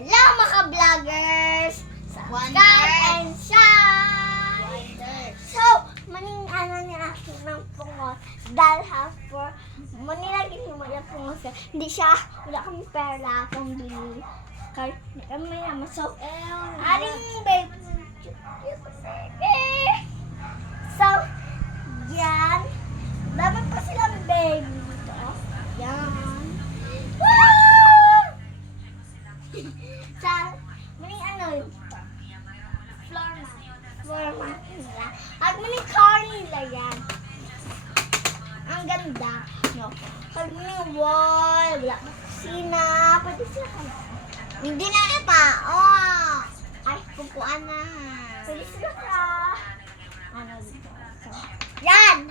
Hello mga vloggers! Wonder. And shine! Wonder. So, maning ni akin ng pungos dahil for manilagin mo yung pungos. Hindi siya, wala kami pera kung bili. Kahit kami naman. So, aring baby. So, yan. Dapat pa silang baby dito. Yan. Woo! Sa, maning floor mat nila. At maning car nila yan. Ang ganda, no? Pag maning wall, wala ka kusina, pwede sila kayo. Hindi na pa. Oh. Ay, kukuan na. Pwede sila ka. Dito. So, yan!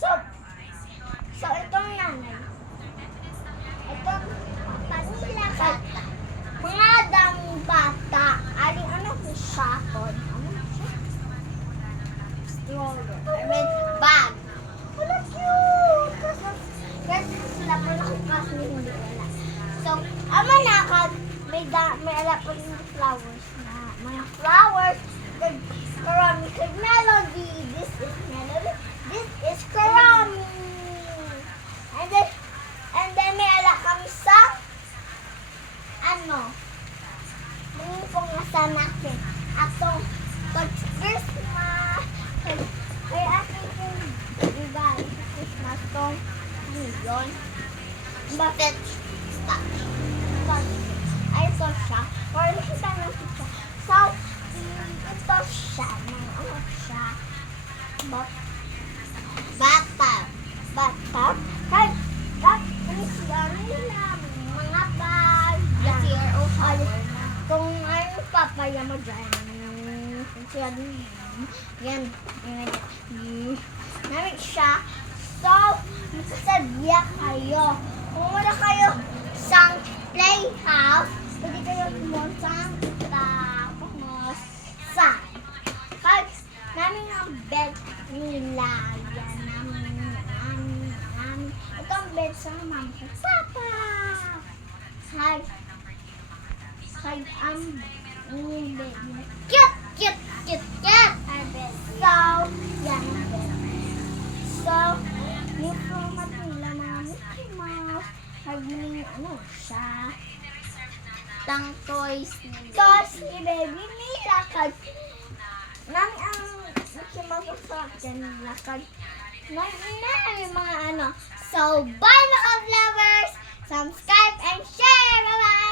So, itong nanay. Itong papa nila. Mga daming bata. Aling ano ko siya? Ano siya? Stroller. I mean, bag. Wala cute! Kasi sila po nakukas hindi wala. So, ama na, may ala po yung flowers na. Mga flowers. Karami kay Melody. This is Melody. This is Karami. And then may ala kami sa may pungasan natin. Atong pag-Christmas. Kaya ating kung iba, Christmas tong yun. Bakit? Ay, ito siya. Or nakita natin siya. So, ito siya. Ano siya? Bathtub. Kahit ano siya nila. Mga bag. That's your own shower. Kung ano papaya mo dyan. Siya din. Yan. Namit siya. So, magsasadya kayo. Kung wala kayo sang playhouse, pwede kayo pumunta sa kahit namin ang bed nila. Yan namin. Ito ang bed sa mama ko. Papa! Kahit ang bed nila. Cute! Our bed. So, yan ang bed. So, yung format nila mga Mickey Mouse, naging siya. Tang toys. Tapos, i-baby nila, kag, nang ang Mickey Mouse sa akin nila, kag, yung mga So, bye mga vloggers! Subscribe and share! Bye-bye!